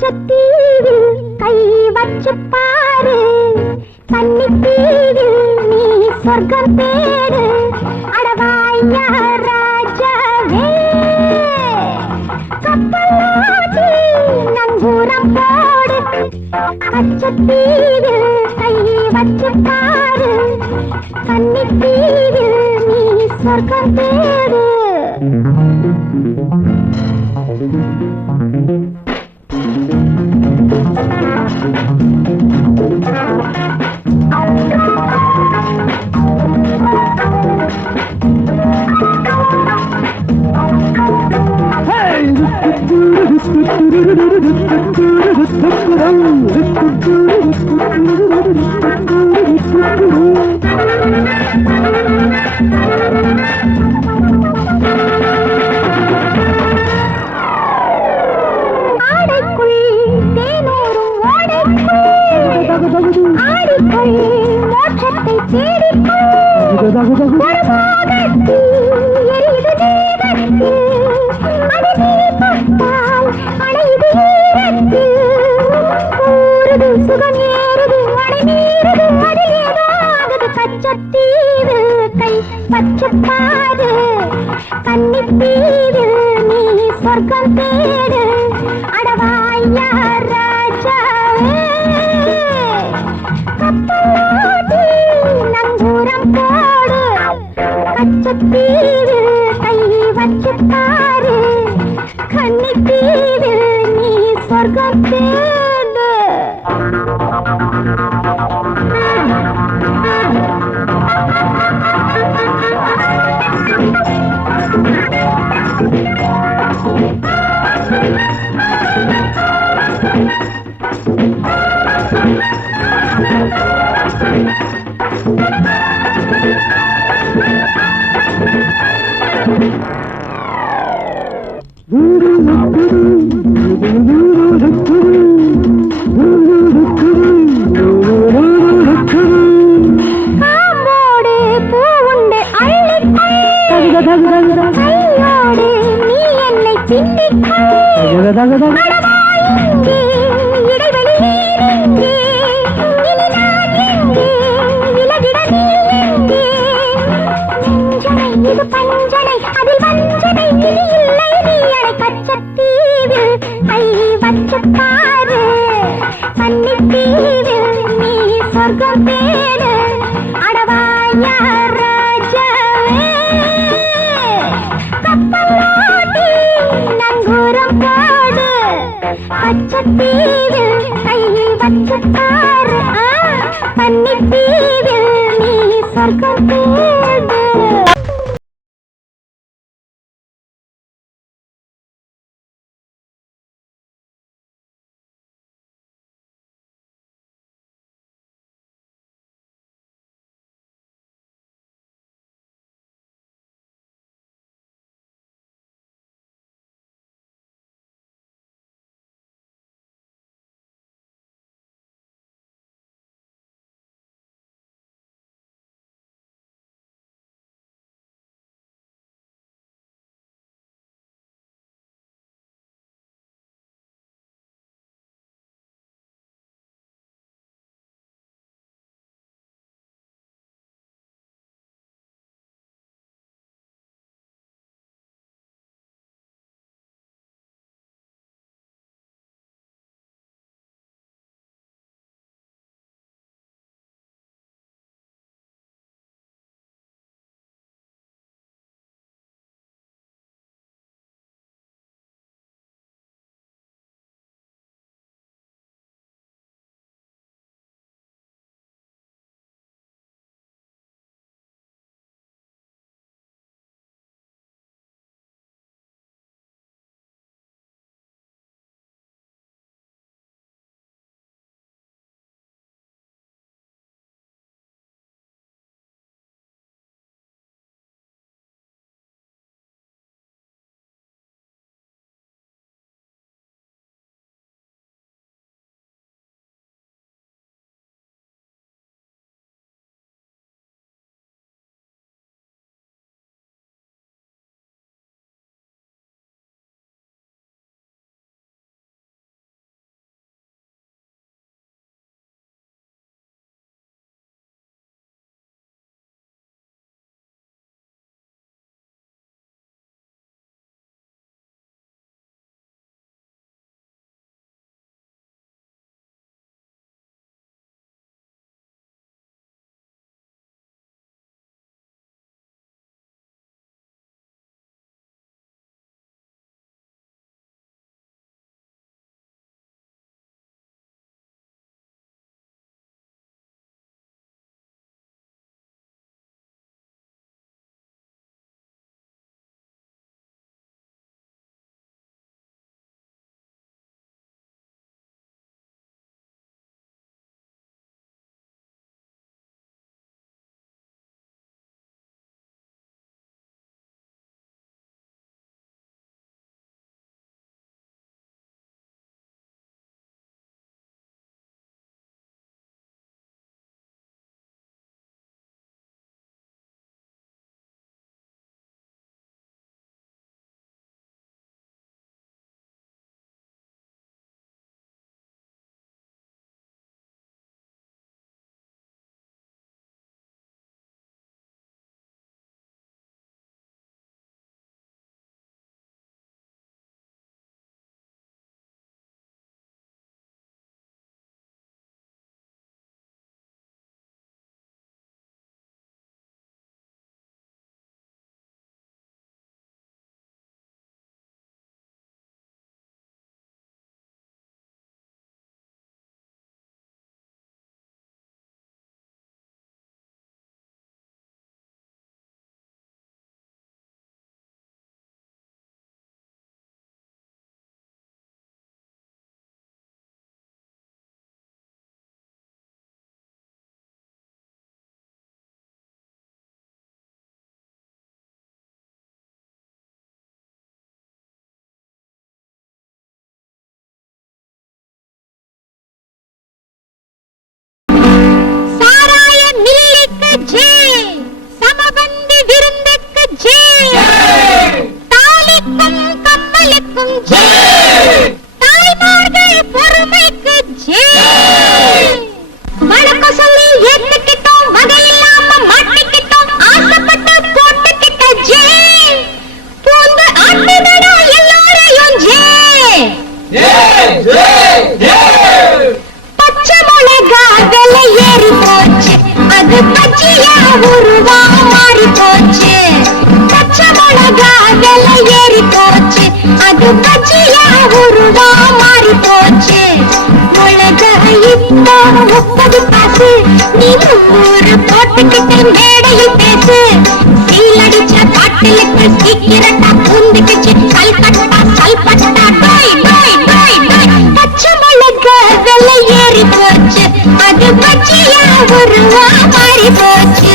கச்சத்தீவில் கை வச்சு பாரு, கன்னித்தீவில் நீ சொர்க்கம் தேடு. அடவாயா ராஜாவே, கப்பலாடி நங்கூரம் போடு. கச்சத்தீவில் கை வச்சு பாரு, கன்னித்தீவில் நீ சொர்க்கம் தேடு. மோட்சத்தை தேடிக்கொள். எரிது நேரத்தில் அது நீ தொட்டால் அணைது ஈரத்தில். ஊறுது சுகம் ஏறுது அணை மீறுது அதில் ஏதோ ஆகுது. கச்சத்தீவு கை வச்சு பாரு, கன்னித்தீவில் நீ சொர்க்கம் தேடு. அடவாயா ராஜாவே, கப்பலாடி நங்கூரம் போடு. கச்சத்தீவில் கை வச்சு பாரு, கன்னித்தீவில் நீ சொர்க்கம் தேடு. பாம்போடு பூவுண்டு அள்ளிக்கொள், கையோடு நீ என்னை பின்னிக்கொள். அடவாயிங்கே இடைவெளி நீரெங்கே, இனி நான் எங்கே, விலகிட நீ எங்கே. நெஞ்சனை இது பஞ்சனை, அதில் வஞ்சனை இனி இல்லை. நீ அடை கச்சத்தீவில் கை வச்சு பாரு, கன்னித்தீவில் நீ சொர்க்கம் தேடு. அடவாயா ராஜாவே, கப்பலாடி நங்கூரம் போடு. கச்சத்தீவில் கை வச்சு பாரு, கன்னித்தீவில் நீ சொர்க்கம் தேடு. அன்புக்கும் தாய்மார்கள் பொறுமைக்கு வணக்கம் சொல்லி ஏத்துக்கிட்டோம் வகையில்லாம மாட்டிக்கிட்டோம் ஆசைப்பட்டு போட்டுக்கிட்ட பூந்து ஆட்டுதடா எல்லாரையும் பச்சை மிளகா விலை ஏறி போச்சு அது பச்சையா உருவா மாறி போச்சு பச்சை மிளகா விலை ஏறி போச்சு அது பச்சையா உருவா மாறி போச்சு மிளகா இப்போ 30 காசு நீ 100 போட்டுக்கிட்டு மேடையில் பேசு சீலடிச்ச பாட்டிலுக்கு சீக்கிரட்டா பூந்துக்குச்சு கல்கட்டா சல்பட்டா டோய் டோய் டோய் டோய் பச்சை மிளகா விலை ஏறி போச்சு அது பச்சையா உருவா மாறி போச்சு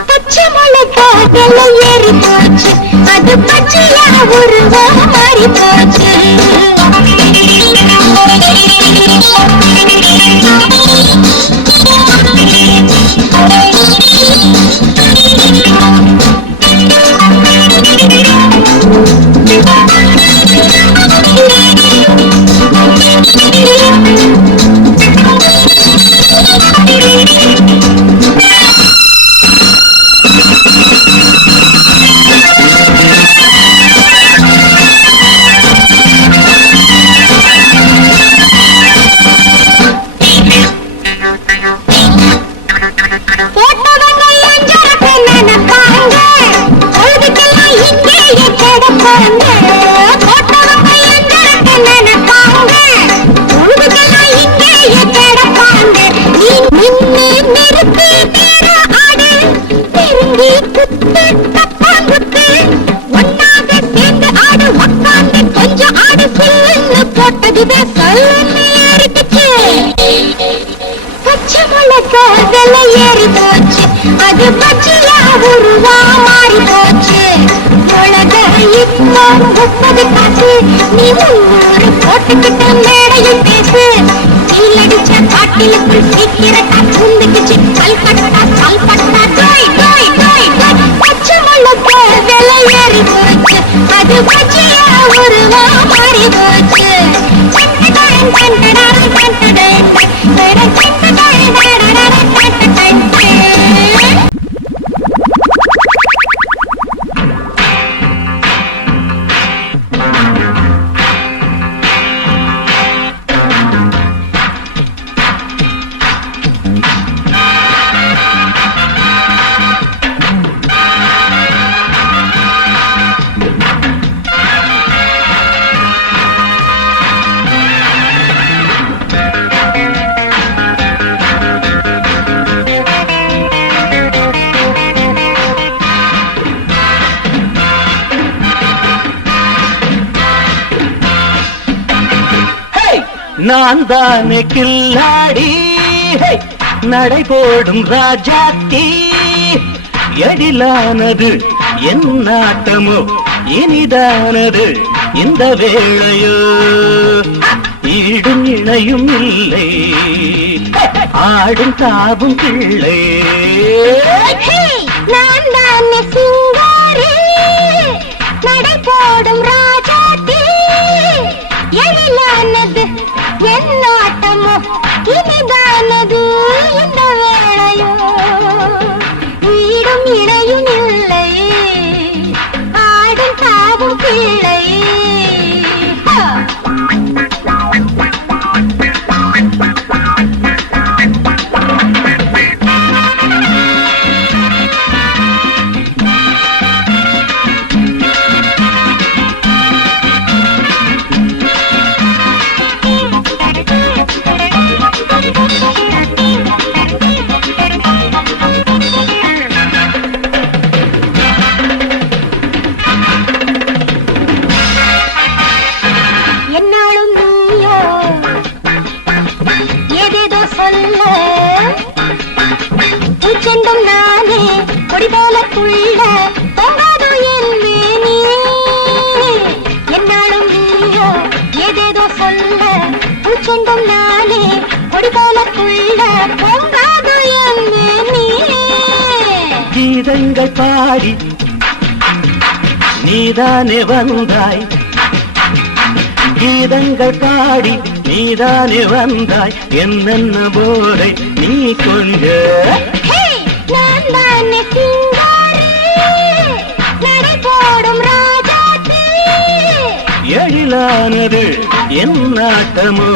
பச்சை மிளகா விலை ஏறி போச்சு அது பச்சையா உருவா மாறி போச்சு பச்சை மிளகா விலை ஏறி போச்சு அது பச்சையா உருவா மாறி போச்சு மிளகா இப்போ 30 காசு நீ 100 போட்டுக்கிட்ட மேடையில் பேசு சீலடிச்ச பாட்டிலுக்குள் சீக்கிரட்டா பூந்துக்குச்சு கல்கட்டா சல்பட்டா டோய் டோய் டோய் டோய் பச்சை மிளகா விலை ஏறி போச்சு அது பச்சையா உருவா மாறி போச்சு நான் தானே கில்லாடி நடை போடும் ராஜாத்தி எழிலானது என் நாட்டமோ இனிதானது இந்த வேளையோ ஈடும் இணையும் இல்லை ஆடும் தாவும் பிள்ளை நான் தானே சிங்காரி நடை போடும் ராஜாத்தி எழிலானது என் நாட்டமோ இனிதானது இந்த வேளையோ ஈடும் இணையும் இல்லை ஆடும் தாவும் பிள்ளை என்னாலும் நீயோ ஏதேதோ சொல்ல பூச்செண்டும் நானே கொடி போல துள்ள தொங்காதோ என் மேனி என்னாலும் நீயோ ஏதேதோ சொல்ல பூச்செண்டும் நானே கொடி போல துள்ள தொங்காதோ என் மேனி கீதங்கள் பாடி நீதானே வந்தாய் கீதங்கள் பாடி நீதானே வந்தாய் என்னென்ன போதை நீ கொஞ்ச நான் தானே சிங்காரி நடை போடும் ராஜாத்தி எழிலானது என் நாட்டமோ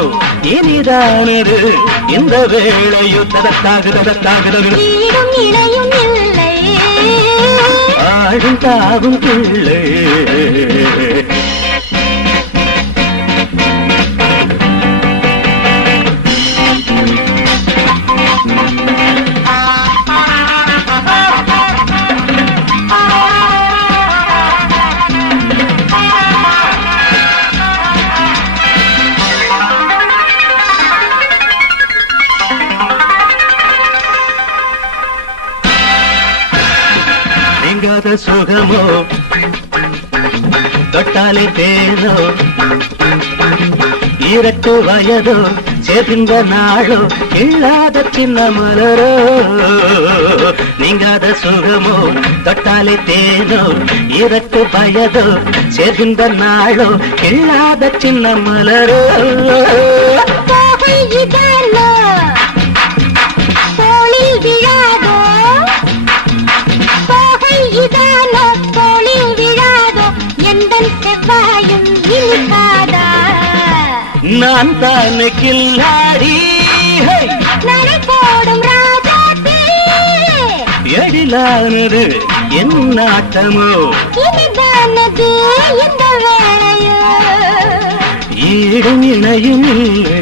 இனிதானது இந்த வேளையோ ததத்தாகுதத்தாகுதல் ஈடும் இணையும் இல்லை ஆடும் தாவும் பிள்ளை நீங்காத சுகமோ தொட்டாலே தேனோ இரட்டு வயதோ சேர்ந்த நாளோ இல்லாத சின்ன மலரோ நீங்காத சுகமோ தொட்டாலே தேனோ இரட்டு வயதோ சேர்ந்த நாளோ இல்லாத சின்ன மலரோ தோகை இதானோ தோளில் விழாதோ தோகை இதானோ தோளில் விழாதோ எந்தன் செவ்வாயும் இனிக்காதா நான் தானே கில்லாடி நடை போடும் ராஜாத்தி எழிலானது என் நாட்டமோ இனிதானது இந்த வேளையோ ஈடும் இணையும் இல்லை